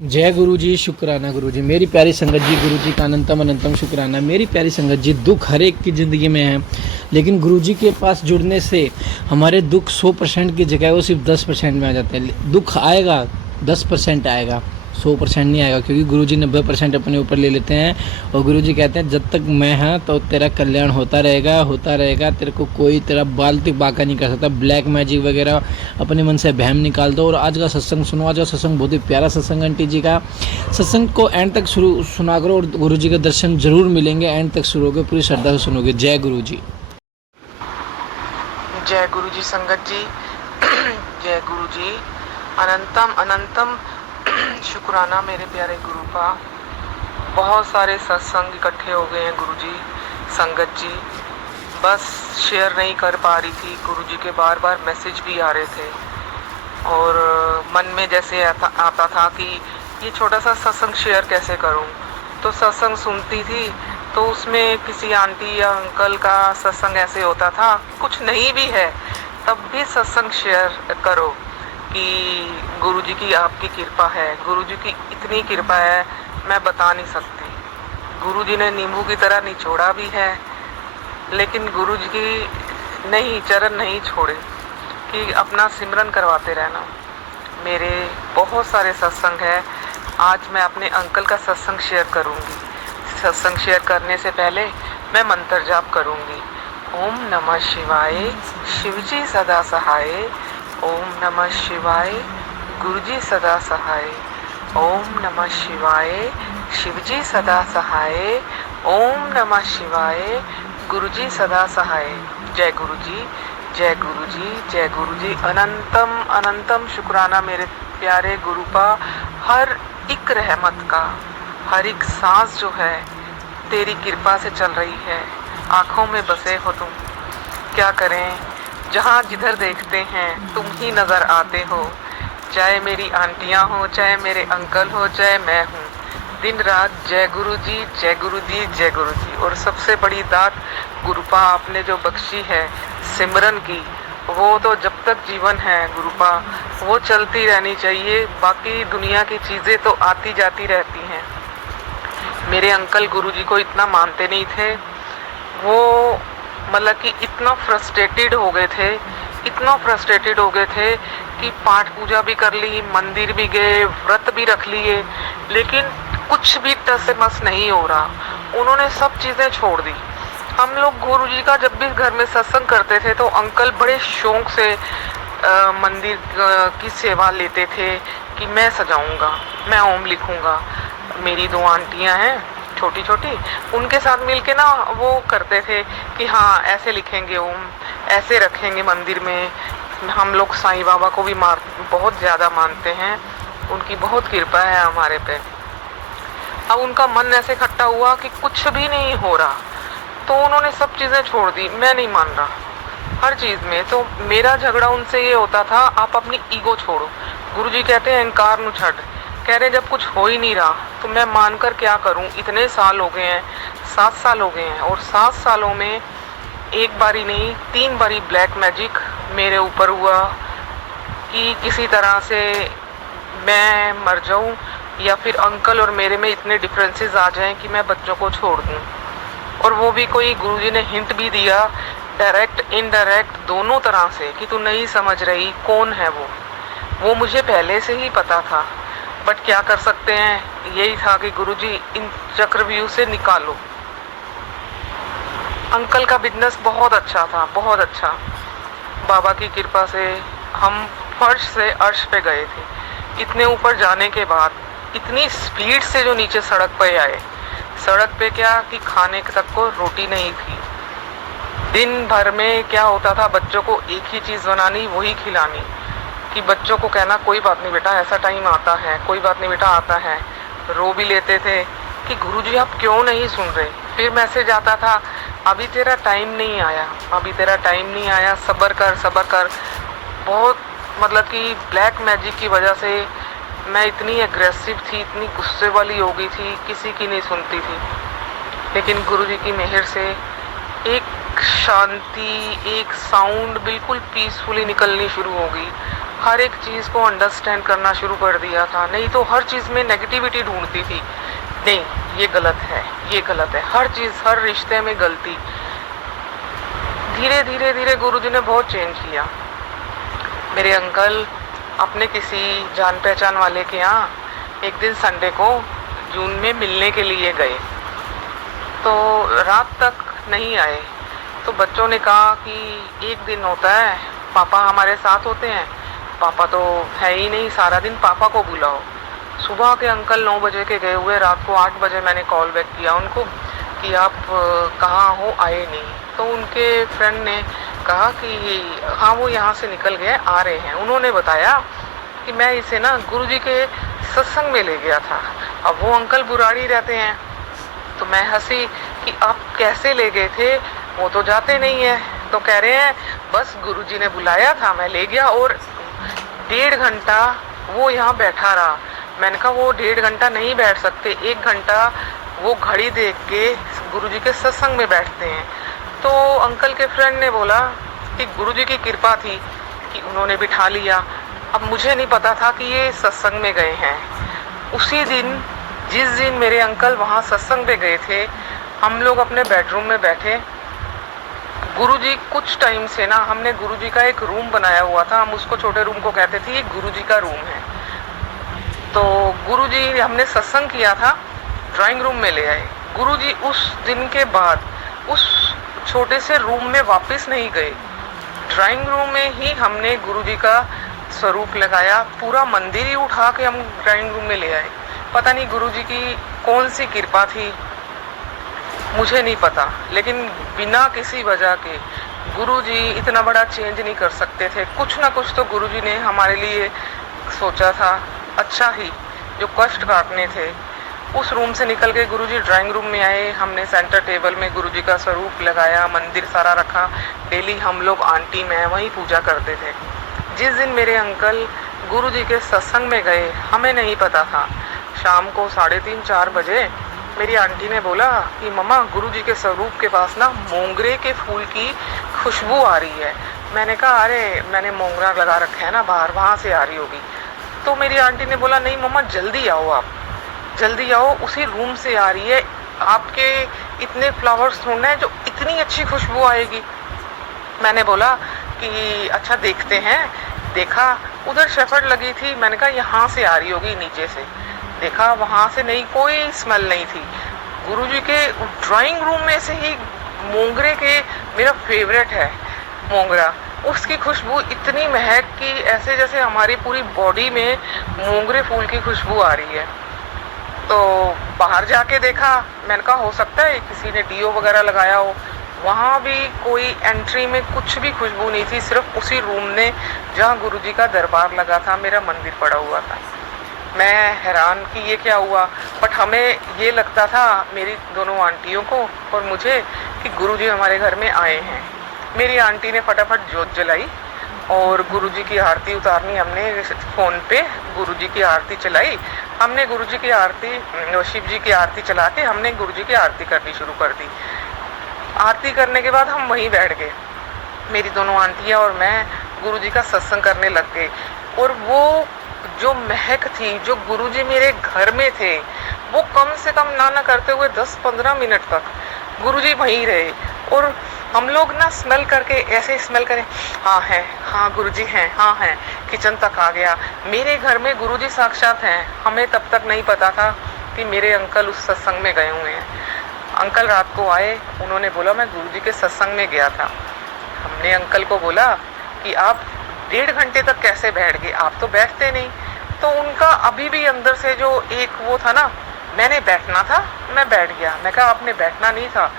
जय गुरु जी, शुक्राना गुरु जी। मेरी प्यारी संगत जी, गुरु जी का अनंतम अनंतम शुक्राना। मेरी प्यारी संगत जी, दुख हर एक की ज़िंदगी में है, लेकिन गुरु जी के पास जुड़ने से हमारे दुख 100% की जगह वो सिर्फ 10% में आ जाते हैं। दुख आएगा 10% आएगा, 100% नहीं आएगा, क्योंकि गुरु जी 90% अपने ऊपर ले लेते हैं। और गुरु जी कहते हैं जब तक मैं हाँ तो तेरा कल्याण होता रहेगा। तेरे को कोई तेरा बाल तक बाका नहीं कर सकता। ब्लैक मैजिक वगैरह अपने मन से बहम निकाल दो और आज का सत्संग सुनो। आज का सत्संग बहुत ही प्यारा सत्संग आंटी जी का। सत्संग को एंड तक सुना करो और गुरु जी के दर्शन जरूर मिलेंगे। एंड तक सुनोगे, पूरी श्रद्धा से सुनोगे। जय गुरु जी। जय गुरु जी संगत जी। जय गुरु जी। अनंतम अनंतम शुक्राना मेरे प्यारे गुरु का। बहुत सारे सत्संग इकट्ठे हो गए हैं गुरु जी संगत जी, बस शेयर नहीं कर पा रही थी। गुरु जी के बार बार मैसेज भी आ रहे थे और मन में जैसे आता था कि ये छोटा सा सत्संग शेयर कैसे करूं। तो सत्संग सुनती थी तो उसमें किसी आंटी या अंकल का सत्संग ऐसे होता था, कुछ नहीं भी है तब भी सत्संग शेयर करो कि गुरु जी की आपकी कृपा है। गुरु जी की इतनी कृपा है मैं बता नहीं सकती। गुरु जी ने नींबू की तरह निचोड़ा भी है, लेकिन गुरु जी की नहीं चरण नहीं छोड़े कि अपना सिमरन करवाते रहना। मेरे बहुत सारे सत्संग है। आज मैं अपने अंकल का सत्संग शेयर करूंगी। सत्संग शेयर करने से पहले मैं मंत्र जाप करूंगी। ओम नमः शिवाय, शिवजी सदा सहाय। ओम नमः शिवाय, गुरुजी सदा सहाय। ओम नमः शिवाय, शिवजी सदा सहाय। ओम नमः शिवाय, गुरुजी सदा सहाय। जय गुरु जी, जय गुरु जी, जय गुरु जी। अनंतम अनंतम शुक्राना मेरे प्यारे गुरु का, हर एक रहमत का। हर एक सांस जो है तेरी कृपा से चल रही है। आंखों में बसे हो तुम, क्या करें, जहाँ जिधर देखते हैं तुम ही नजर आते हो। चाहे मेरी आंटियां हो, चाहे मेरे अंकल हो, चाहे मैं हूँ, दिन रात जय गुरु जी, जय गुरु जी, जय गुरु जी। और सबसे बड़ी दात गुरुपा आपने जो बख्शी है सिमरन की, वो तो जब तक जीवन है गुरुपा वो चलती रहनी चाहिए। बाकी दुनिया की चीजें तो आती जाती रहती हैं। मेरे अंकल गुरु जी को इतना मानते नहीं थे। वो मतलब कि इतना फ्रस्ट्रेटेड हो गए थे, इतना फ्रस्ट्रेटेड हो गए थे कि पाठ पूजा भी कर ली, मंदिर भी गए, व्रत भी रख लिए, लेकिन कुछ भी टस मस नहीं हो रहा। उन्होंने सब चीजें छोड़ दी। हम लोग गुरु जी का जब भी घर में सत्संग करते थे तो अंकल बड़े शौक से मंदिर की सेवा लेते थे कि मैं सजाऊंगा, मैं ओम लिखूंगा। मेरी दो आंटियां हैं छोटी छोटी, उनके साथ मिलके ना वो करते थे कि हाँ ऐसे लिखेंगे ओम, ऐसे रखेंगे मंदिर में। हम लोग साईं बाबा को भी बहुत ज्यादा मानते हैं, उनकी बहुत कृपा है हमारे पे। अब उनका मन ऐसे खट्टा हुआ कि कुछ भी नहीं हो रहा, तो उन्होंने सब चीजें छोड़ दी। मैं नहीं मान रहा हर चीज में, तो मेरा झगड़ा उनसे ये होता था, आप अपनी ईगो छोड़ो। गुरुजी कहते हैं अहंकार नु छड़। कह रहे जब कुछ हो ही नहीं रहा तो मैं मानकर क्या करूं। इतने साल हो गए हैं, 7 साल हो गए हैं, और 7 सालों में एक बारी नहीं 3 बारी ब्लैक मैजिक मेरे ऊपर हुआ कि किसी तरह से मैं मर जाऊं या फिर अंकल और मेरे में इतने डिफरेंसेस आ जाएं कि मैं बच्चों को छोड़ दूं। और वो भी कोई गुरुजी ने हिंट भी दिया, डायरेक्ट इनडायरेक्ट दोनों तरह से, कि तू नहीं समझ रही कौन है वो मुझे पहले से ही पता था। बट क्या कर सकते हैं, यही था कि गुरुजी इन चक्रव्यूह से निकालो। अंकल का बिजनेस बहुत अच्छा था, बहुत अच्छा। बाबा की कृपा से हम फर्श से अर्श पे गए थे। इतने ऊपर जाने के बाद इतनी स्पीड से जो नीचे सड़क पे आए, सड़क पे क्या कि खाने तक को रोटी नहीं थी। दिन भर में क्या होता था, बच्चों को एक ही चीज बनानी, वही खिलानी, कि बच्चों को कहना कोई बात नहीं बेटा, ऐसा टाइम आता है, कोई बात नहीं बेटा आता है। रो भी लेते थे कि गुरुजी आप क्यों नहीं सुन रहे। फिर मैसेज आता था, अभी तेरा टाइम नहीं आया, अभी तेरा टाइम नहीं आया, सब्र कर सब्र कर। बहुत मतलब कि ब्लैक मैजिक की वजह से मैं इतनी एग्रेसिव थी, इतनी गुस्से वाली हो गई थी, किसी की नहीं सुनती थी। लेकिन गुरुजी की मेहर से एक शांति, एक साउंड बिल्कुल पीसफुली निकलनी शुरू हो गई। हर एक चीज़ को अंडरस्टैंड करना शुरू कर दिया था। नहीं तो हर चीज़ में नेगेटिविटी ढूंढती थी, नहीं ये गलत है, ये गलत है, हर चीज़ हर रिश्ते में गलती। धीरे धीरे धीरे गुरुजी ने बहुत चेंज किया। मेरे अंकल अपने किसी जान पहचान वाले के यहाँ एक दिन संडे को जून में मिलने के लिए गए, तो रात तक नहीं आए। तो बच्चों ने कहा कि एक दिन होता है, पापा हमारे साथ होते हैं, पापा तो है ही नहीं, सारा दिन पापा को बुलाओ। सुबह के अंकल 9 बजे के गए हुए, रात को 8 बजे मैंने कॉल बैक किया उनको कि आप कहाँ हो, आए नहीं। तो उनके फ्रेंड ने कहा कि हाँ वो यहाँ से निकल गए, आ रहे हैं। उन्होंने बताया कि मैं इसे ना गुरुजी के सत्संग में ले गया था। अब वो अंकल बुराड़ी रहते हैं, तो मैं हंसी कि आप कैसे ले गए थे, वो तो जाते नहीं है। तो कह रहे हैं बस गुरुजी ने बुलाया था, मैं ले गया, और 1.5 घंटा वो यहाँ बैठा रहा। मैंने कहा वो 1.5 घंटा नहीं बैठ सकते, 1 घंटा वो घड़ी देख के गुरुजी के सत्संग में बैठते हैं। तो अंकल के फ्रेंड ने बोला कि गुरुजी की कृपा थी कि उन्होंने बिठा लिया। अब मुझे नहीं पता था कि ये सत्संग में गए हैं। उसी दिन जिस दिन मेरे अंकल वहाँ सत्संग पे गए थे, हम लोग अपने बेडरूम में बैठे। गुरुजी कुछ टाइम से ना, हमने गुरुजी का एक रूम बनाया हुआ था, हम उसको छोटे रूम को कहते थे, ये गुरुजी का रूम है। तो गुरुजी, हमने सत्संग किया था, ड्राइंग रूम में ले आए। गुरुजी उस दिन के बाद उस छोटे से रूम में वापस नहीं गए, ड्राइंग रूम में ही हमने गुरुजी का स्वरूप लगाया। पूरा मंदिर ही उठा के हम ड्राइंग रूम में ले आए। पता नहीं गुरुजी की कौन सी कृपा थी, मुझे नहीं पता, लेकिन बिना किसी वजह के गुरुजी इतना बड़ा चेंज नहीं कर सकते थे। कुछ ना कुछ तो गुरुजी ने हमारे लिए सोचा था, अच्छा ही। जो कष्ट काटने थे, उस रूम से निकल के गुरुजी ड्राइंग रूम में आए। हमने सेंटर टेबल में गुरुजी का स्वरूप लगाया, मंदिर सारा रखा। डेली हम लोग आंटी मैं वहीं पूजा करते थे। जिस दिन मेरे अंकल गुरुजी के सत्संग में गए, हमें नहीं पता था, शाम को 3:30-4 बजे मेरी आंटी ने बोला कि मम्मा गुरुजी के स्वरूप के पास ना मोंगरे के फूल की खुशबू आ रही है। मैंने कहा अरे मैंने मोंगरा लगा रखा है ना बाहर, वहाँ से आ रही होगी। तो मेरी आंटी ने बोला नहीं मम्मा जल्दी आओ, आप जल्दी आओ, उसी रूम से आ रही है। आपके इतने फ्लावर्स ढूंढने हैं जो इतनी अच्छी खुशबू आएगी। मैंने बोला कि अच्छा देखते हैं। देखा उधर शेफर्ड लगी थी, मैंने कहा यहाँ से आ रही होगी नीचे से। देखा वहाँ से नहीं, कोई स्मेल नहीं थी। गुरुजी के ड्राइंग रूम में से ही मोंगरे के, मेरा फेवरेट है मोंगरा, उसकी खुशबू इतनी महक कि ऐसे जैसे हमारी पूरी बॉडी में मोंगरे फूल की खुशबू आ रही है। तो बाहर जाके देखा, मैंने कहा हो सकता है किसी ने डीओ वगैरह लगाया हो। वहाँ भी कोई एंट्री में कुछ भी खुशबू नहीं थी, सिर्फ उसी रूम ने जहाँ गुरुजी का दरबार लगा था, मेरा मंदिर पड़ा हुआ था। मैं हैरान कि ये क्या हुआ, बट हमें ये लगता था, मेरी दोनों आंटियों को और मुझे, कि गुरुजी हमारे घर में आए हैं। मेरी आंटी ने फटाफट जोत जलाई और गुरुजी की आरती उतारनी, हमने फ़ोन पे गुरुजी की आरती चलाई। हमने गुरुजी की आरती, शिव जी की आरती चला के हमने गुरुजी की आरती करनी शुरू कर दी। आरती करने के बाद हम वहीं बैठ गए, मेरी दोनों आंटियाँ और मैं गुरुजी का सत्संग करने लग गए। और वो जो महक थी, जो गुरुजी मेरे घर में थे, वो कम से कम ना करते हुए 10-15 मिनट तक गुरुजी वहीं रहे। और हम लोग ना स्मेल करके, ऐसे स्मेल करें, हाँ है, हाँ गुरुजी हैं, हाँ हैं, किचन तक आ गया। मेरे घर में गुरुजी साक्षात हैं। हमें तब तक नहीं पता था कि मेरे अंकल उस सत्संग में गए हुए हैं। अंकल रात को आए, उन्होंने बोला मैं गुरुजी के सत्संग में गया था। हमने अंकल को बोला कि आप 1.5 घंटे तक कैसे बैठ गए, आप तो बैठते नहीं। तो उनका अभी भी अंदर से जो एक वो था ना, मैंने बैठना था, मैं बैठ गया। मैं कहा आपने बैठना नहीं था,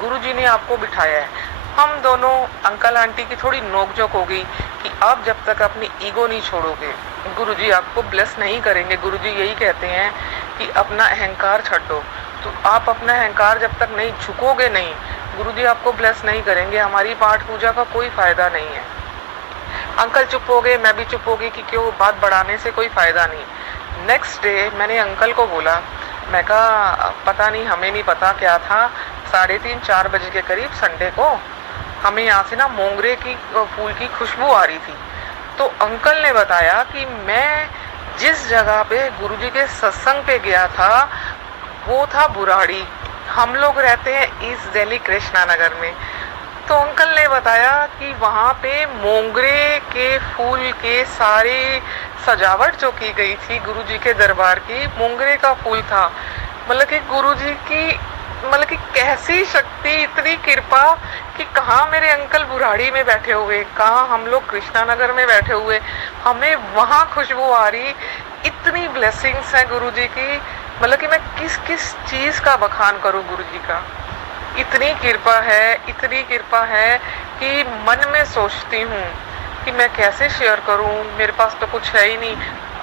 गुरुजी ने आपको बिठाया है। हम दोनों, अंकल आंटी की थोड़ी नोकझोंक हो गई कि आप जब तक अपनी ईगो नहीं छोड़ोगे, गुरुजी आपको ब्लेस नहीं करेंगे। गुरुजी यही कहते हैं कि अपना अहंकार छੱਡ दो। तो आप अपना अहंकार जब तक नहीं झुकोगे नहीं, गुरुजी आपको ब्लेस नहीं करेंगे। हमारी पाठ पूजा का कोई फ़ायदा नहीं है। अंकल चुप हो गए, मैं भी चुप हो गई कि क्यों, बात बढ़ाने से कोई फ़ायदा नहीं। नेक्स्ट डे मैंने अंकल को बोला, मैं कहा पता नहीं, हमें नहीं पता क्या था, 3:30-4 बजे के करीब संडे को हमें यहाँ से ना मोंगरे की फूल की खुशबू आ रही थी। तो अंकल ने बताया कि मैं जिस जगह पे गुरुजी के सत्संग पे गया था वो था बुराड़ी। हम लोग रहते हैं ईस्ट दिल्ली कृष्णा नगर में। तो अंकल ने बताया कि वहाँ पे मोंगरे के फूल के सारे सजावट जो की गई थी गुरुजी के दरबार की, मोंगरे का फूल था। मतलब कि गुरुजी की मतलब कि कैसी शक्ति, इतनी कृपा कि कहाँ मेरे अंकल बुराड़ी में बैठे हुए, कहाँ हम लोग कृष्णा नगर में बैठे हुए, हमें वहाँ खुशबू आ रही। इतनी ब्लेसिंग्स है गुरुजी की, मतलब कि मैं किस किस चीज का बखान करूं गुरुजी का। इतनी कृपा है, इतनी कृपा है कि मन में सोचती हूँ कि मैं कैसे शेयर करूं, मेरे पास तो कुछ है ही नहीं।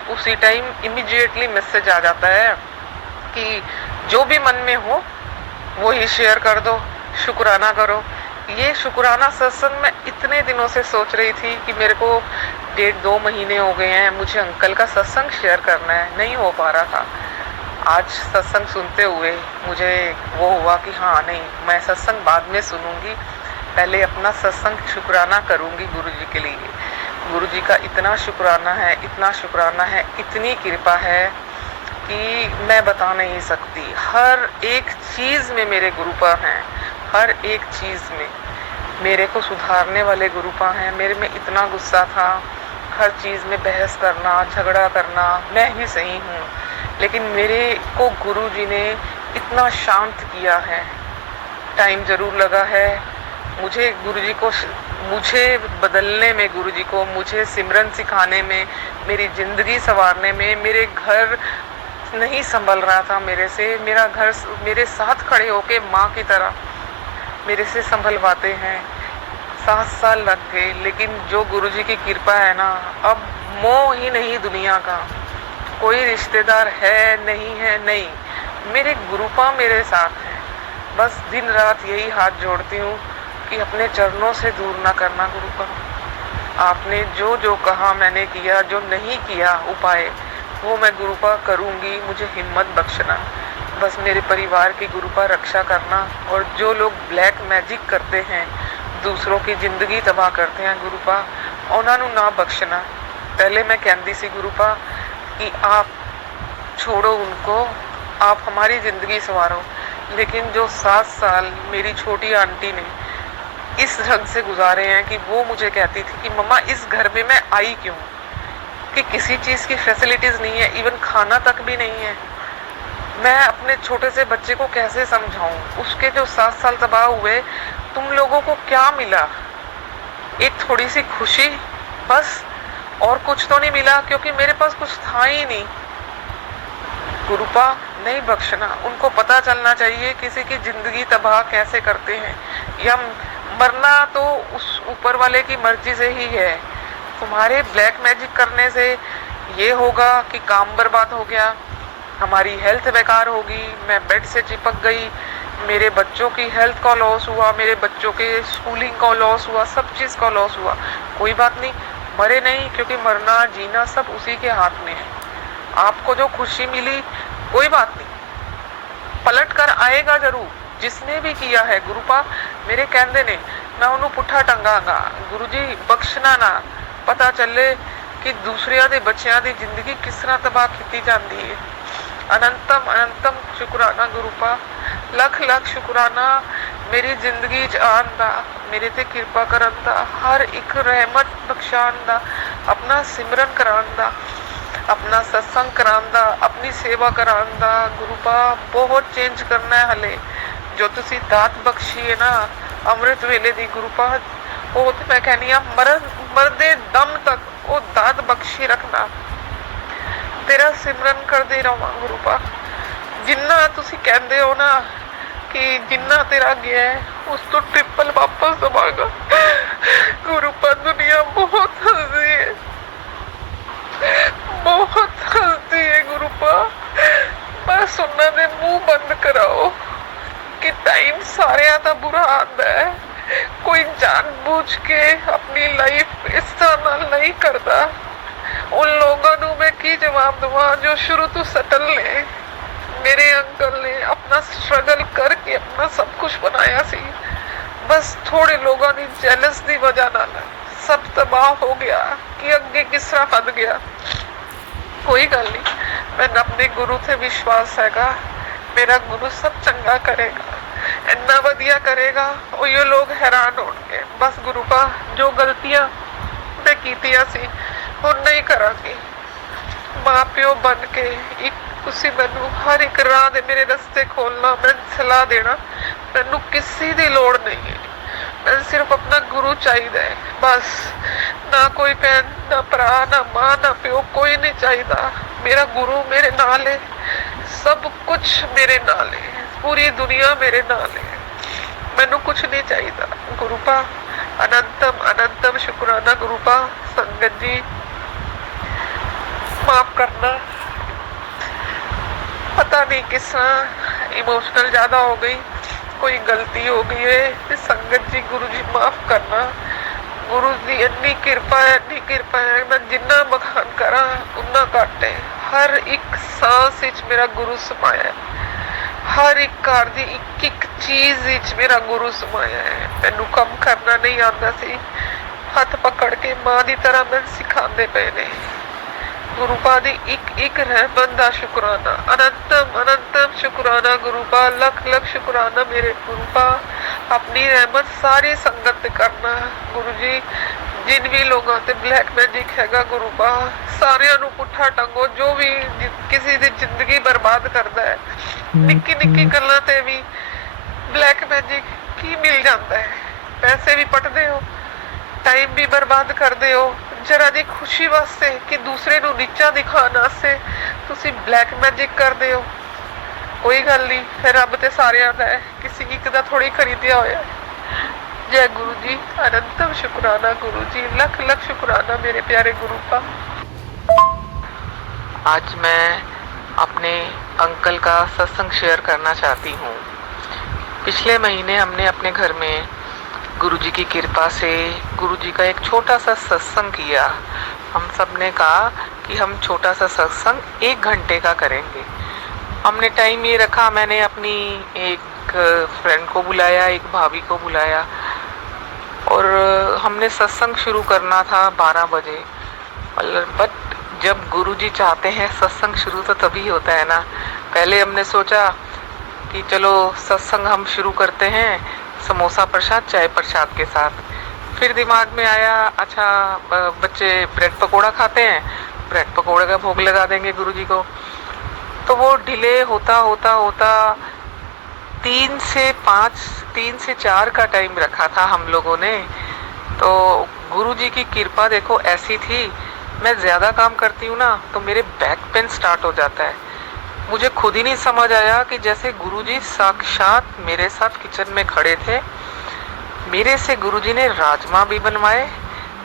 उसी टाइम इमीडिएटली मैसेज आ जाता है कि जो भी मन में हो वो ही शेयर कर दो, शुक्राना करो। ये शुक्राना सत्संग मैं इतने दिनों से सोच रही थी कि मेरे को 1.5-2 महीने हो गए हैं, मुझे अंकल का सत्संग शेयर करना है, नहीं हो पा रहा था। आज सत्संग सुनते हुए मुझे वो हुआ कि हाँ नहीं, मैं सत्संग बाद में सुनूंगी, पहले अपना सत्संग शुक्राना करूंगी गुरुजी के लिए। गुरुजी का इतना शुक्राना है, इतना शुक्राना है, इतनी कृपा है कि मैं बता नहीं सकती। हर एक चीज में मेरे गुरुपा हैं, हर एक चीज में मेरे को सुधारने वाले गुरुपा हैं। मेरे में इतना गुस्सा था, हर चीज में बहस करना, झगड़ा करना, मैं ही सही हूँ, लेकिन मेरे को गुरुजी ने इतना शांत किया है। टाइम जरूर लगा है मुझे गुरुजी को, मुझे बदलने में, गुरुजी को मुझे सिमरन सिखाने में, मेरी जिंदगी संवारने में। मेरे घर नहीं संभल रहा था मेरे से, मेरा घर मेरे साथ खड़े होके माँ की तरह मेरे से संभलवाते हैं। 7 साल लग गए, लेकिन जो गुरुजी की कृपा है ना, अब मोह ही नहीं दुनिया का, कोई रिश्तेदार है नहीं है, नहीं, मेरे गुरुपा मेरे साथ हैं। बस दिन रात यही हाथ जोड़ती हूँ कि अपने चरणों से दूर ना करना गुरुपा। आपने जो जो कहा मैंने किया, जो नहीं किया उपाय वो मैं गुरुपा करूँगी, मुझे हिम्मत बख्शना। बस मेरे परिवार की गुरुपा रक्षा करना, और जो लोग ब्लैक मैजिक करते हैं, दूसरों की जिंदगी तबाह करते हैं गुरुपा, उन्होंने ना बख्शना। पहले मैं कहती सी गुरुपा कि आप छोड़ो उनको, आप हमारी जिंदगी संवारो। लेकिन जो 7 साल मेरी छोटी आंटी ने इस ढंग से गुजारे हैं कि वो मुझे कहती थी कि मम्मा इस घर में मैं आई क्यों, कि किसी चीज की फैसिलिटीज नहीं है, इवन खाना तक भी नहीं है। मैं अपने छोटे से बच्चे को कैसे समझाऊं, उसके जो 7 साल तबाह हुए, तुम लोगों को क्या मिला? एक थोड़ी सी खुशी बस, और कुछ तो नहीं मिला, क्योंकि मेरे पास कुछ था ही नहीं। गुरुपा नहीं बख्शना, उनको पता चलना चाहिए किसी की जिंदगी तबाह कैसे करते हैं, या मरना तो उस ऊपर वाले की मर्जी से ही है। तुम्हारे ब्लैक मैजिक करने से ये होगा कि काम बर्बाद हो गया, हमारी हेल्थ बेकार होगी, मैं बेड से चिपक गई, मेरे बच्चों की हेल्थ का लॉस हुआ, मेरे बच्चों के स्कूलिंग का लॉस हुआ, सब चीज का लॉस हुआ। कोई बात नहीं, मरे नहीं, क्योंकि मरना जीना सब उसी के हाथ में है। आपको जो खुशी मिली कोई बात नहीं, पलट कर आएगा जरूर। जिसने भी किया है गुरुपा मेरे कहते ने, मैं उन्होंने पुठा टंगागा। गुरुजी बख्शना ना, पता चले कि दूसरिया दे बच्चियां दी जिंदगी किस तरह तबाह की जाती है। अनंतम अनंतम शुक्राना गुरुपा, लख लख शुक्राना मेरी जिंदगी च आन दा, मेरे ते कृपा करन दा, हर एक रहमत बख्शान दा, अपना सिमरन करान दा, अपना सत्संग करान दा, अपनी सेवा करान दा। गुरुपा बहुत चेंज करना है हले, जो तुसी दात बख्शी है ना अमृत वेले दी गुरुपा, वो तो मैं कहनी आ मरदे दम तक वो दात बख्शी रखना। तेरा सिमरन करदे रहां गुरुपा, जिन्ना तुसी कहंदे हो ना कि जिन्ना तेरा गया है उस तो ट्रिपल वापस दबागा। गुरुपा दुनिया बहुत हंसदी है, बहुत हंसदी है गुरुपा। बस उन्होंने दे मुंह बंद कराओ कि टाइम सारे दा बुरा आता है, कोई जानबूझ के अपनी लाइफ इस तरह नहीं करता। उन लोगों को मैं की जवाब दूंगा जो शुरू तो सटल ने, मेरे अंकल ने अपना स्ट्रगल करके अपना सब कुछ बनाया सी, बस थोड़े लोगों की जेलस की वजह नाल सब तबाह हो गया कि अगे किस तरह फद गया। कोई गल नहीं, मैंने अपने गुरु से विश्वास हैगा, मेरा गुरु सब चंगा करेगा, इन्ना वधिया करेगा, उहियो लोग हैरान होणगे। बस गुरु पा जो गलतियां मैं कीतियां सी हुण नहीं करांगी। मां प्यो बन के एक तुसी मैनू हर एक राह दे मेरे रस्ते खोलना, मैं सलाह देना, मैनू किसी दी लोड़ नहीं है। मैं सिर्फ अपना गुरु चाहिए है बस। ना कोई भैन, ना भरा, ना मां, ना प्यो, कोई नहीं चाहिए। मेरा गुरु मेरे नाल है, सब कुछ मेरे नाल है, पूरी दुनिया मेरे नाल है, मैनू कुछ नहीं चाहिए। गुरु पा अनंतम अनंतम शुक्राना। गुरु पा संगत जी माफ करना, पता नहीं किस इमोशनल ज्यादा हो गई, कोई गलती हो गई है। संगत जी गुरु जी माफ करना। गुरु जी इन्नी कृपा है, मैं जिन्ना बखान करा उन्ना घट है। हर एक सांस विच मेरा गुरु समाया है, हर एक घर की एक एक चीज विच मेरा गुरु समाया है। मैनू कम करना नहीं आता सी, हथ पकड़ के मां की तरह मैं सिखाते पे ने। गुरु पा दी एक एक रहमत दा शुकराना, अनंतम अनंतम शुकराना। गुरु पा लख लख शुकराना मेरे गुरु पा। अपनी रहमत सारी संगत ते करना। गुरु जी जिन भी लोगों ते ब्लैक मैजिक हैगा गुरु पा सारियां नू पुट्ठा टंगो। जो भी किसी दी जिंदगी बर्बाद करता है, निक्की निक्की गल्लां ते भी ब्लैक मैजिक की मिल जाता है। पैसे भी पटदे हो, टाइम भी बर्बाद करदे हो, जरा दी खुशी वास्ते कि दूसरे नू नीचा दिखाने वास्ते तुसी ब्लैक मैजिक करदे हो। कोई गल नहीं, रब ते सारियां दा है, किसी एक दा थोड़ी खरीदिया होया। जय गुरु जी, अनंतम शुकराना गुरु जी, लख लख शुकराना मेरे प्यारे गुरु का। आज मैं अपने अंकल का सत्संग शेयर करना चाहती हूँ। पिछले महीने हमने अपने घर में गुरुजी की कृपा से गुरुजी का एक छोटा सा सत्संग किया। हम सब ने कहा कि हम छोटा सा सत्संग 1 घंटे का करेंगे। हमने टाइम ये रखा, मैंने अपनी एक फ्रेंड को बुलाया, एक भाभी को बुलाया और हमने सत्संग शुरू करना था 12 बजे। बट जब गुरुजी चाहते हैं सत्संग शुरू तो तभी होता है ना। पहले हमने सोचा कि चलो सत्संग हम शुरू करते हैं समोसा प्रसाद चाय प्रसाद के साथ। फिर दिमाग में आया अच्छा बच्चे ब्रेड पकोड़ा खाते हैं, ब्रेड पकोड़े का भोग लगा देंगे गुरुजी को। तो वो डिले होता होता होता 3 से 4 का टाइम रखा था हम लोगों ने। तो गुरुजी की कृपा देखो ऐसी थी, मैं ज़्यादा काम करती हूँ ना तो मेरे बैक पेन स्टार्ट हो जाता है। मुझे खुद ही नहीं समझ आया कि जैसे गुरुजी साक्षात मेरे साथ किचन में खड़े थे। मेरे से गुरुजी ने राजमा भी बनवाए,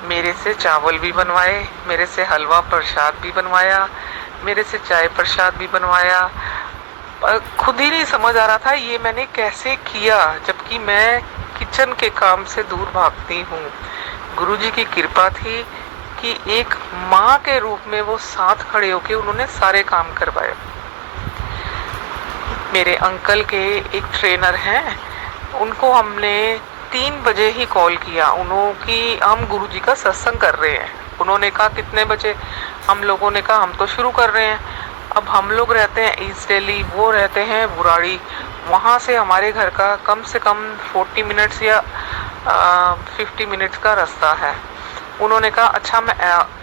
मेरे से चावल भी बनवाए, मेरे से हलवा प्रसाद भी बनवाया, मेरे से चाय प्रसाद भी बनवाया। खुद ही नहीं समझ आ रहा था ये मैंने कैसे किया, जबकि मैं किचन के काम से दूर भागती हूँ। गुरुजी की कृपा थी कि एक माँ के रूप में वो साथ खड़े होके उन्होंने सारे काम करवाए। मेरे अंकल के एक ट्रेनर हैं, उनको हमने 3 बजे ही कॉल किया कि हम गुरुजी का सत्संग कर रहे हैं। उन्होंने कहा कितने बजे? हम लोगों ने कहा हम तो शुरू कर रहे हैं। अब हम लोग रहते हैं ईस्ट दिल्ली, वो रहते हैं बुराड़ी। वहाँ से हमारे घर का कम से कम 40 मिनट्स या 50 मिनट्स का रास्ता है। उन्होंने कहा अच्छा मैं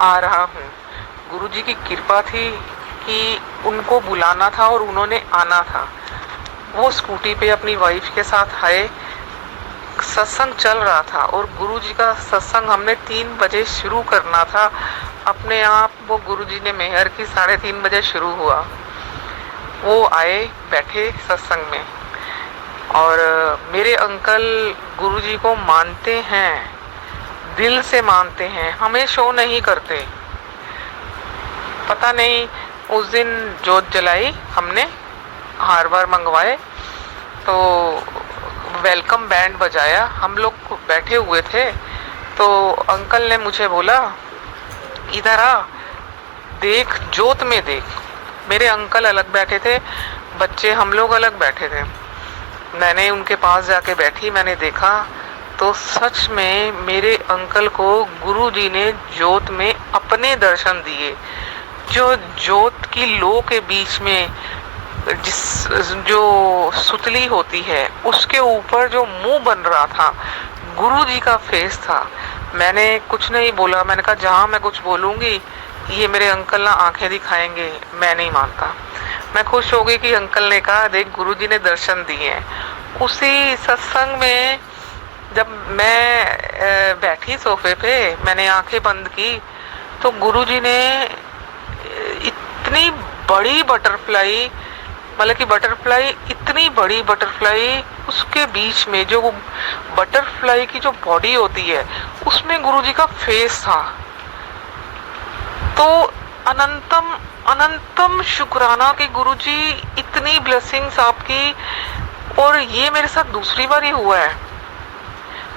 आ रहा हूँ। गुरुजी की कृपा थी कि उनको बुलाना था और उन्होंने आना था। वो स्कूटी पे अपनी वाइफ के साथ आए, सत्संग चल रहा था और गुरुजी का सत्संग हमने 3 बजे शुरू करना था। अपने आप वो गुरुजी ने मेहर की 3:30 बजे शुरू हुआ। वो आए बैठे सत्संग में और मेरे अंकल गुरुजी को मानते हैं, दिल से मानते हैं, हमें शो नहीं करते। पता नहीं उस दिन जोत जलाई हमने, हार वार मंगवाए, तो वेलकम बैंड बजाया। हम लोग बैठे हुए थे तो अंकल ने मुझे बोला इधर आ, देख जोत में देख। मेरे अंकल अलग बैठे थे, बच्चे हम लोग अलग बैठे थे। मैंने उनके पास जाके बैठी, मैंने देखा तो सच में मेरे अंकल को गुरुजी ने जोत में अपने दर्शन दिए। जो जोत की लो के बीच में जिस जो सुतली होती है उसके ऊपर जो मुंह बन रहा था, गुरुजी का फेस था। मैंने कुछ नहीं बोला। मैंने कहा जहां मैं कुछ बोलूंगी ये मेरे अंकल ना आंखें दिखाएंगे, मैं नहीं मानता। मैं खुश हो गई कि अंकल ने कहा देख गुरुजी ने दर्शन दिए हैं। उसी सत्संग में जब मैं बैठी सोफे पे, मैंने आंखें बंद की तो गुरुजी ने इतनी बड़ी बटरफ्लाई, मतलब कि बटरफ्लाई, इतनी बड़ी बटरफ्लाई, उसके बीच में जो बटरफ्लाई की जो बॉडी होती है उसमें गुरुजी का फेस था। तो अनंतम अनंतम शुक्राना कि गुरुजी इतनी ब्लेसिंग्स आपकी। और ये मेरे साथ दूसरी बार ही हुआ है।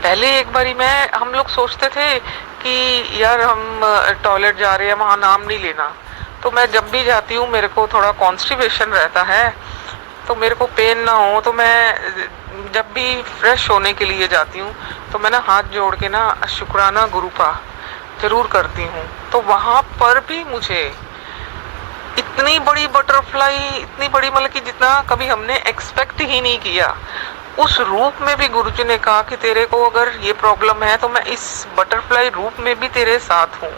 पहले एक बारी हम लोग सोचते थे कि यार हम टॉयलेट जा रहे हैं, वहां नाम नहीं लेना। तो मैं जब भी जाती हूँ मेरे को थोड़ा कॉन्स्टिपेशन रहता है, तो मेरे को पेन ना हो, तो मैं जब भी फ्रेश होने के लिए जाती हूँ तो मैं ना हाथ जोड़ के ना शुक्राना गुरुपा जरूर करती हूँ। तो वहां पर भी मुझे इतनी बड़ी बटरफ्लाई, इतनी बड़ी, मतलब कि जितना कभी हमने एक्सपेक्ट ही नहीं किया, उस रूप में भी गुरुजी ने कहा कि तेरे को अगर ये प्रॉब्लम है तो मैं इस बटरफ्लाई रूप में भी तेरे साथ हूँ।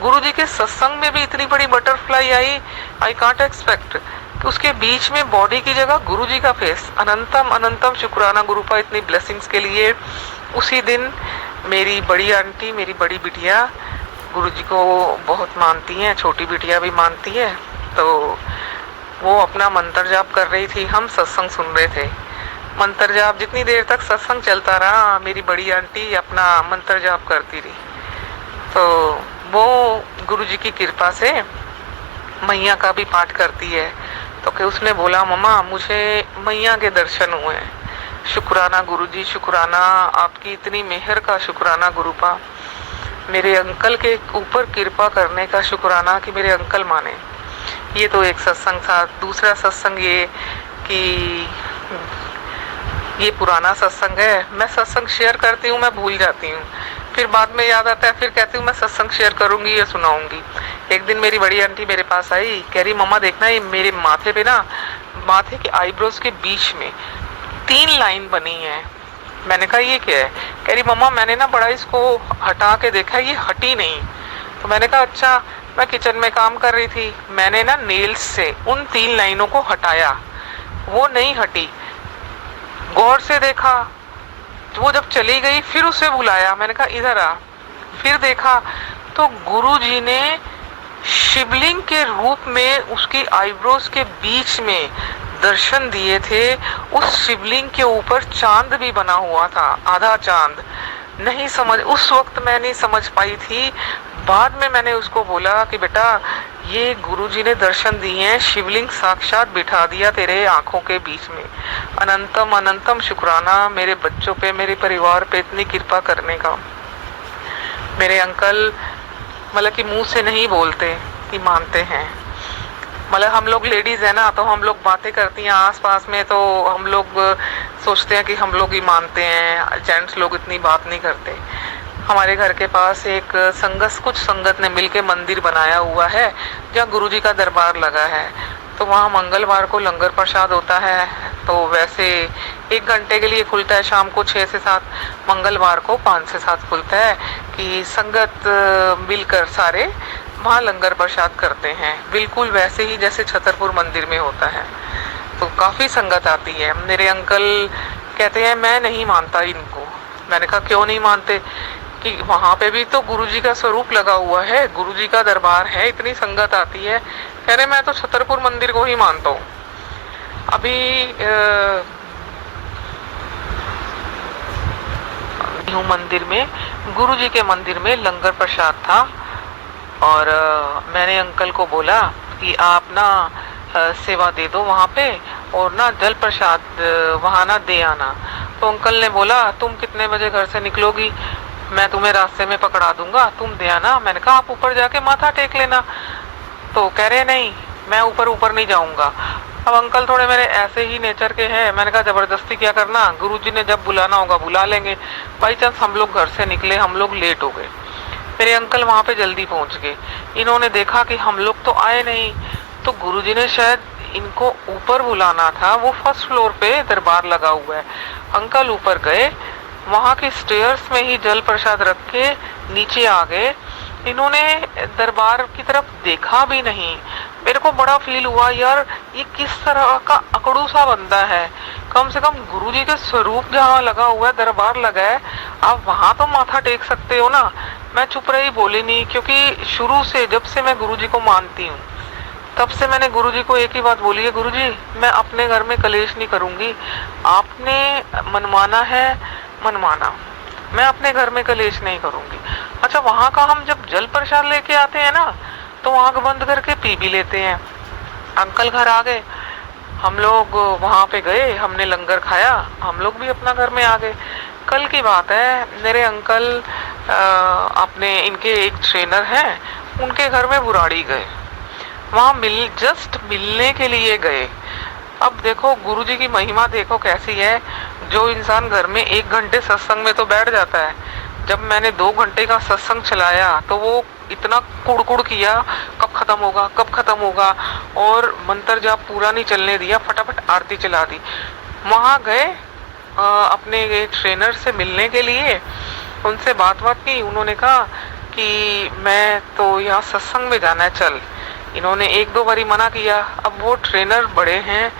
गुरुजी के सत्संग में भी इतनी बड़ी बटरफ्लाई आई कांट एक्सपेक्ट कि उसके बीच में बॉडी की जगह गुरुजी का फेस। अनंतम अनंतम शुक्राना गुरुपा इतनी ब्लेसिंग्स के लिए। उसी दिन मेरी बड़ी आंटी, मेरी बड़ी बिटिया गुरुजी को बहुत मानती हैं, छोटी बिटिया भी मानती है। तो वो अपना मंत्र जाप कर रही थी, हम सत्संग सुन रहे थे। मंत्र जाप जितनी देर तक सत्संग चलता रहा, मेरी बड़ी आंटी अपना मंत्र जाप करती रही। तो वो गुरुजी की कृपा से मैया का भी पाठ करती है। तो कि उसने बोला मम्मा मुझे मैया के दर्शन हुए। शुक्राना गुरुजी, शुक्राना आपकी इतनी मेहर का, शुक्राना गुरुपा मेरे अंकल के ऊपर कृपा करने का, शुक्राना कि मेरे अंकल माने। ये तो एक सत्संग था। दूसरा सत्संग ये कि ये पुराना सत्संग है। मैं सत्संग शेयर करती हूँ, मैं भूल जाती हूँ, फिर बाद में याद आता है, फिर कहती हूँ मैं सत्संग शेयर करूंगी या सुनाऊंगी। एक दिन मेरी बड़ी आंटी मेरे पास आई, कह रही मम्मा देखना ये मेरे माथे पे ना, माथे के आईब्रोज के बीच में 3 लाइन बनी है। मैंने कहा ये क्या है? कह रही मम्मा मैंने ना बड़ा इसको हटा के देखा, ये हटी नहीं। तो मैंने कहा अच्छा। मैं किचन में काम कर रही थी, मैंने ना नेल्स से उन 3 लाइनों को हटाया, वो नहीं हटी। गौर से देखा तो वो जब चली गई, फिर उसे बुलाया, मैंने कहा इधर आ। फिर देखा तो गुरुजी ने शिवलिंग के रूप में उसकी आईब्रोज के बीच में दर्शन दिए थे। उस शिवलिंग के ऊपर चांद भी बना हुआ था, आधा चांद। नहीं समझ, उस वक्त मैं नहीं समझ पाई थी। बाद में मैंने उसको बोला कि बेटा ये गुरुजी ने दर्शन दिए हैं, शिवलिंग साक्षात बिठा दिया तेरे आंखों के बीच में। अनंतम अनंतम शुक्राना मेरे बच्चों पे, मेरे परिवार पे इतनी कृपा करने का। मेरे अंकल मतलब कि मुंह से नहीं बोलते कि मानते हैं। मतलब हम लोग लेडीज है ना, तो हम लोग बातें करती हैं आस पास में, तो हम लोग सोचते हैं कि हम लोग ही मानते हैं, जेंट्स लोग इतनी बात नहीं करते। हमारे घर के पास एक कुछ संगत ने मिलके मंदिर बनाया हुआ है जहाँ गुरुजी का दरबार लगा है। तो वहाँ मंगलवार को लंगर प्रसाद होता है। तो वैसे 1 घंटे के लिए खुलता है, शाम को 6 से 7, मंगलवार को 5 से 7 खुलता है कि संगत मिलकर सारे वहाँ लंगर प्रसाद करते हैं, बिल्कुल वैसे ही जैसे छतरपुर मंदिर में होता है। तो काफी संगत आती है। मेरे अंकल कहते हैं मैं नहीं मानता इनको। मैंने कहा क्यों नहीं मानते? कि वहां पे भी तो गुरुजी का स्वरूप लगा हुआ है, गुरुजी का दरबार है, इतनी संगत आती है। कह रहे मैं तो छतरपुर मंदिर को ही मानता हूँ। अभी मंदिर में, गुरुजी के मंदिर में लंगर प्रसाद था और मैंने अंकल को बोला कि आप ना सेवा दे दो वहाँ पे और ना जल प्रसाद वहाँ ना दे आना। तो अंकल ने बोला तुम कितने बजे घर से निकलोगी? मैं तुम्हें रास्ते में पकड़ा दूंगा, तुम दे आना। मैंने कहा आप ऊपर जाके माथा टेक लेना। तो कह रहे नहीं मैं ऊपर नहीं जाऊंगा। अब अंकल थोड़े मेरे ऐसे ही नेचर के हैं, मैंने कहा जबरदस्ती क्या करना, गुरुजी ने जब बुलाना होगा बुला लेंगे। बाई चांस हम लोग घर से निकले, हम लोग लेट हो गए, मेरे अंकल वहां पे जल्दी पहुंच गए। इन्होंने देखा कि हम लोग तो आए नहीं, तो गुरुजी ने शायद इनको ऊपर बुलाना था, वो फर्स्ट फ्लोर पे दरबार लगा हुआ है। अंकल ऊपर गए, वहां के स्टेयर्स में ही जल प्रसाद रख के नीचे आ गए। इन्होंने दरबार की तरफ देखा भी नहीं। मेरे को बड़ा फील हुआ यार, ये किस तरह का अकड़ू सा बंदा है। कम से कम गुरुजी के स्वरूप जहाँ लगा हुआ है, दरबार लगा है, आप वहां तो माथा टेक सकते हो ना। मैं चुप रही, बोली नहीं, क्योंकि शुरू से जब से मैं गुरुजी को मानती हूँ तब से मैंने गुरुजी को एक ही बात बोली है, गुरुजी मैं अपने घर में कलेश नहीं करूंगी, आपने मनमाना है मनमाना, मैं अपने घर में कलेश नहीं करूंगी। अच्छा, वहां का हम जब जल प्रसाद लेके आते हैं ना, तो आंख बंद करके पी भी लेते हैं। अंकल घर आ गए, हम लोग वहां पे गए, हमने लंगर खाया, हम लोग भी अपना घर में आ गए। कल की बात है, मेरे अंकल अपने इनके एक ट्रेनर हैं, उनके घर में बुराड़ी गए, वहां जस्ट मिलने के लिए गए। अब देखो गुरुजी की महिमा देखो कैसी है, जो इंसान घर में 1 घंटे सत्संग में तो बैठ जाता है, जब मैंने 2 घंटे का सत्संग चलाया तो वो इतना कुड़कुड़ किया, कब खत्म होगा कब खत्म होगा, और मंत्र जाप पूरा नहीं चलने दिया, फटाफट आरती चला दी। वहां गए अपने ट्रेनर से मिलने के लिए, उनसे बात की, उन्होंने कहा कि मैं तो यहाँ सत्संग में जाना है, चल। इन्होंने 1-2 बारी मना किया। अब वो ट्रेनर बड़े हैं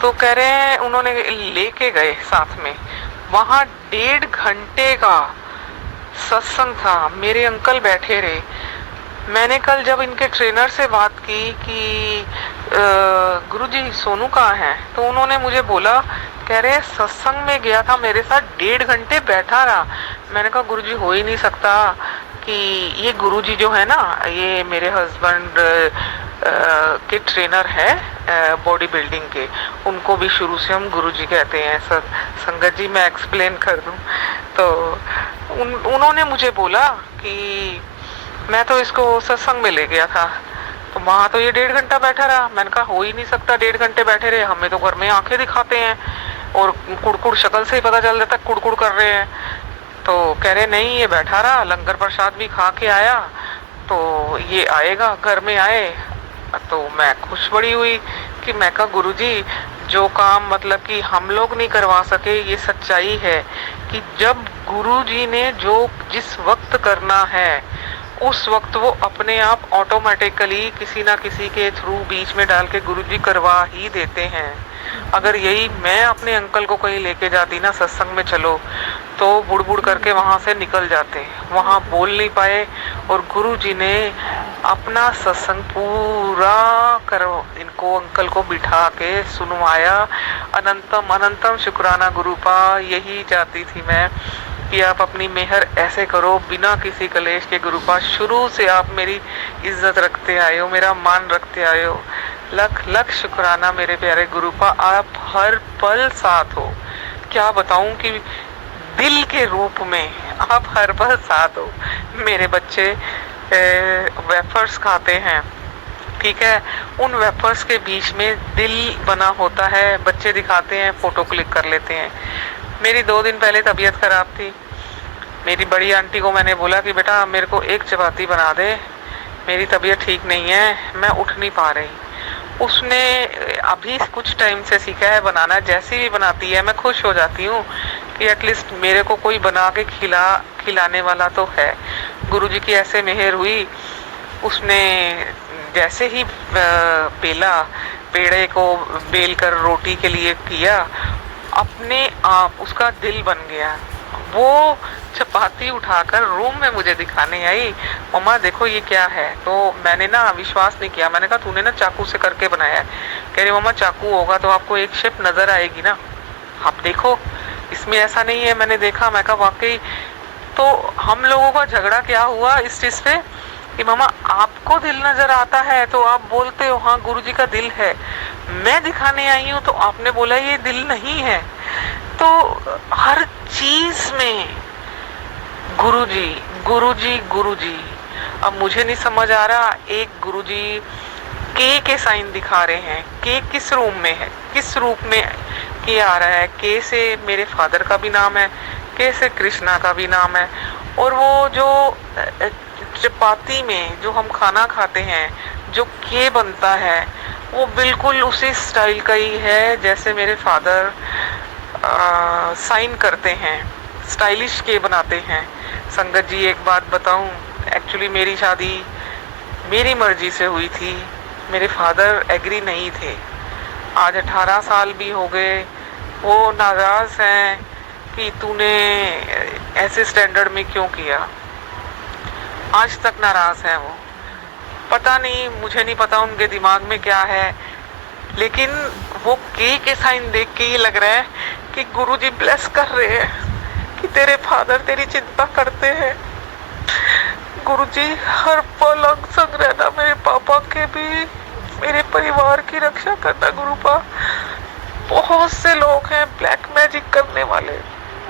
तो कह रहे हैं, उन्होंने लेके गए साथ में। वहां 1.5 घंटे का सत्संग था, मेरे अंकल बैठे रहे। मैंने कल जब इनके ट्रेनर से बात की कि गुरुजी सोनू कहाँ है, तो उन्होंने मुझे बोला, कह रहे सत्संग में गया था, मेरे साथ 1.5 घंटे बैठा रहा। मैंने कहा गुरुजी हो ही नहीं सकता कि ये गुरुजी जो है ना, ये मेरे हस्बैंड के ट्रेनर है बॉडी बिल्डिंग के, उनको भी शुरू से हम गुरुजी कहते हैं। संगत जी मैं एक्सप्लेन कर दूं तो उन्होंने मुझे बोला कि मैं तो इसको सत्संग में ले गया था, तो वहां तो ये 1.5 घंटा बैठा रहा। मैंने कहा हो ही नहीं सकता, 1.5 घंटे बैठे रहे, हमें तो घर में आंखें दिखाते हैं और कुड़कुड़ शक्ल से ही पता चल जाता कुड़कुड़ कर रहे हैं। तो कह रहे नहीं, ये बैठा रहा, लंगर प्रसाद भी खा के आया, तो ये आएगा। घर में आए तो मैं खुश बड़ी हुई कि मैं कहा गुरुजी जो काम मतलब कि हम लोग नहीं करवा सके, ये सच्चाई है कि जब गुरुजी ने जो जिस वक्त करना है उस वक्त वो अपने आप ऑटोमेटिकली किसी ना किसी के थ्रू बीच में डाल के गुरुजी करवा ही देते हैं। अगर यही मैं अपने अंकल को कहीं लेके जाती ना सत्संग में चलो, तो बुड़ बुड़ करके वहां से निकल जाते, वहां बोल नहीं पाए, और गुरुजी ने अपना सत्संग पूरा करो इनको अंकल को बिठा के सुनवाया। अनंतम अनंतम शुक्राना गुरुपा, यही चाहती थी मैं कि आप अपनी मेहर ऐसे करो बिना किसी कलेश के गुरुपा। शुरू से आप मेरी इज्जत रखते आए हो, मेरा मान रखते आए हो, लख लख शुक्राना मेरे प्यारे गुरुपा, आप हर पल साथ हो। क्या बताऊं कि दिल के रूप में आप हर पल साथ हो। मेरे बच्चे वेफर्स खाते हैं, ठीक है, उन वेफर्स के बीच में दिल बना होता है, बच्चे दिखाते हैं, फोटो क्लिक कर लेते हैं। मेरी 2 दिन पहले तबीयत खराब थी, मेरी बड़ी आंटी को मैंने बोला कि बेटा मेरे को 1 चपाती बना दे, मेरी तबीयत ठीक नहीं है, मैं उठ नहीं पा रही। उसने अभी कुछ टाइम से सीखा है बनाना, जैसी भी बनाती है मैं खुश हो जाती हूँ कि एटलीस्ट मेरे को कोई बना के खिलाने वाला तो है। गुरुजी की ऐसे मेहर हुई, उसने जैसे ही पेड़े को बेल कर रोटी के लिए किया, अपने आप उसका दिल बन गया। वो चपाती उठाकर रूम में मुझे दिखाने आई, मम्मा देखो ये क्या है। तो मैंने ना विश्वास नहीं किया, मैंने कहा तूने ना चाकू से करके बनाया है। कह रही मम्मा चाकू होगा तो आपको एक शेप नजर आएगी ना, आप देखो इसमें ऐसा नहीं है। मैंने देखा, मैं कहा वाकई। तो हम लोगों का झगड़ा क्या हुआ इस चीज पे कि मामा आपको दिल नजर आता है तो आप बोलते हो हाँ गुरुजी का दिल है, मैं दिखाने आई हूँ तो आपने बोला ये दिल नहीं है। तो हर चीज में गुरुजी गुरुजी गुरुजी। अब मुझे नहीं समझ आ रहा एक गुरुजी के साइन दिखा रहे हैं। के किस रूप में है, किस रूप में के आ रहा है। के से मेरे फादर का भी नाम है, के से कृष्णा का भी नाम है। और वो जो चपाती में जो हम खाना खाते हैं जो के बनता है वो बिल्कुल उसी स्टाइल का ही है जैसे मेरे फादर साइन करते हैं, स्टाइलिश के बनाते हैं। संगत जी एक बात बताऊं, एक्चुअली मेरी शादी मेरी मर्जी से हुई थी, मेरे फादर एग्री नहीं थे। आज 18 साल भी हो गए, वो नाराज़ हैं कि तूने ऐसे स्टैंडर्ड में क्यों किया। आज तक नाराज़ हैं वो। पता नहीं, मुझे नहीं पता उनके दिमाग में क्या है, लेकिन वो के साइन देख के ये लग रहा है कि गुरुजी ब्लेस कर रहे हैं कि तेरे फादर तेरी चिंता करते हैं। गुरुजी हर पल अंग संग रहना, मेरे पापा के भी, मेरे परिवार की रक्षा करना। गुरुपा बहुत से लोग हैं ब्लैक मैजिक करने वाले,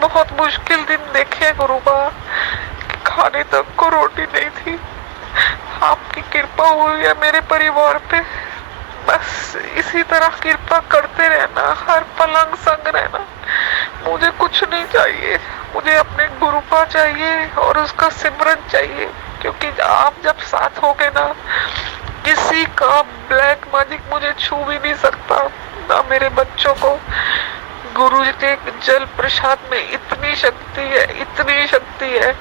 बहुत मुश्किल दिन देखे गुरुपा, खाने तक को रोटी नहीं थी। आपकी कृपा हुई है मेरे परिवार पे, बस इसी तरह कृपा करते रहना, हर पल अंग संग रहना। मुझे कुछ नहीं चाहिए, मुझे अपने गुरुपा चाहिए और उसका सिमरन चाहिए, क्योंकि आप जब साथ होगे ना, किसी का ब्लैक मैजिक मुझे छू भी नहीं सकता, ना मेरे बच्चों को। गुरु जी के जल प्रसाद में इतनी शक्ति है, इतनी शक्ति है।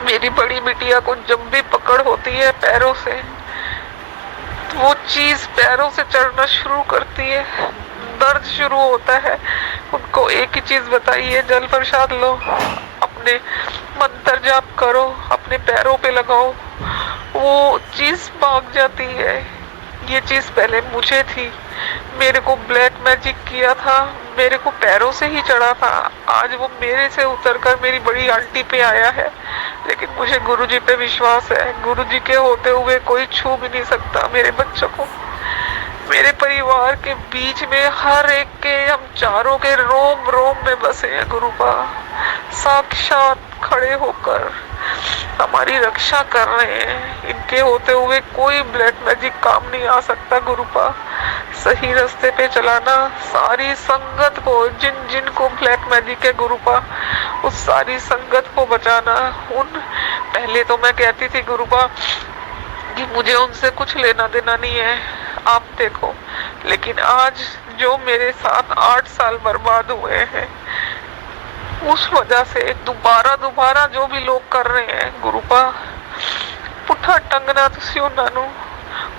मेरी बड़ी बिटिया को जब भी पकड़ होती है पैरों से, वो चीज पैरों से चढ़ना शुरू करती है, दर्द शुरू होता है। उनको एक ही चीज बताइए, जल प्रसाद लो, अपने मंत्र जाप करो, अपने पैरों पे लगाओ, वो चीज भाग जाती है। ये चीज पहले मुझे थी, मेरे को ब्लैक मैजिक किया था, मेरे को पैरों से ही चढ़ा था। आज वो मेरे से उतरकर मेरी बड़ी आंटी पे आया है, लेकिन मुझे गुरुजी पे विश्वास है। गुरुजी के होते हुए कोई छू भी नहीं सकता मेरे बच्चों को। मेरे परिवार के बीच में हर एक के, हम चारों के रोम रोम में बसे हैं गुरुपा, साक्षात खड़े होकर हमारी रक्षा कर रहे हैं। इनके होते हुए कोई ब्लैक मैजिक काम नहीं आ सकता गुरुपा। सही रास्ते पे चलाना, सारी संगत को, जिन जिन को ब्लैक मैजिक है गुरुपा, उस सारी संगत को बचाना। पहले तो मैं कहती थी गुरुपा कि मुझे उनसे कुछ लेना देना नहीं है, आप देखो, लेकिन आज जो मेरे साथ 8 साल बर्बाद हुए हैं, उस वजह से दोबारा जो भी लोग कर रहे हैं गुरुपा, पुठा टंगना तुसी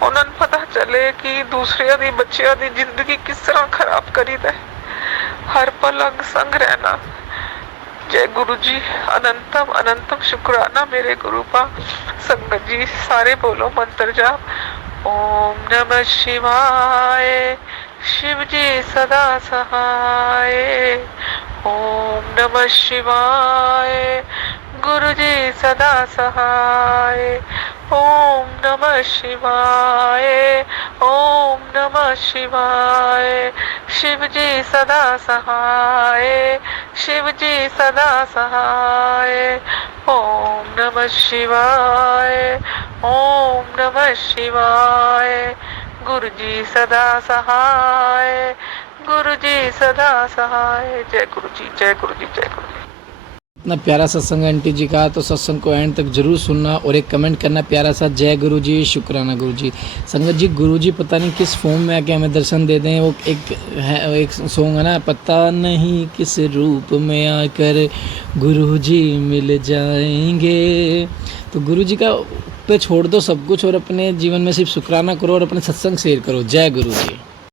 उन्होंने पता चले कि दूसरिया दी बच्चियां दी जिंदगी किस तरह खराब करी दे। हर पल अंग संग रहना। जय गुरु जी, अनंतम अनंतम शुक्राना मेरे गुरुपा। संगत जी सारे बोलो मंत्र जाप। ओम नमः शिवाय, शिव जी सदा सहाय। ओम नमः शिवाय, गुरु जी सदा सहाय। ओम नमः शिवाय, ओम नमः शिवाय, शिव जी सदा सहाय, शिव जी सदा सहाय। ओम नमः शिवाय, ओम नमः शिवाय, गुरु जी सदा सहाय, गुरु जी सदा सहाय। जय गुरु जी, जय गुरु जी, जय गुरु जी। इतना प्यारा सत्संग आंटी जी का, तो सत्संग को एंड तक जरूर सुनना और एक कमेंट करना प्यारा सा, जय गुरु जी, शुक्राना गुरु जी। संगत जी गुरु जी पता नहीं किस फॉर्म में आके हमें दर्शन दे दें। वो एक सॉन्ग है ना, पता नहीं किस रूप में आकर गुरु जी मिल जाएंगे। तो गुरु जी का पे छोड़ दो सब कुछ और अपने जीवन में सिर्फ शुक्राना करो और अपने सत्संग शेयर करो। जय गुरु जी।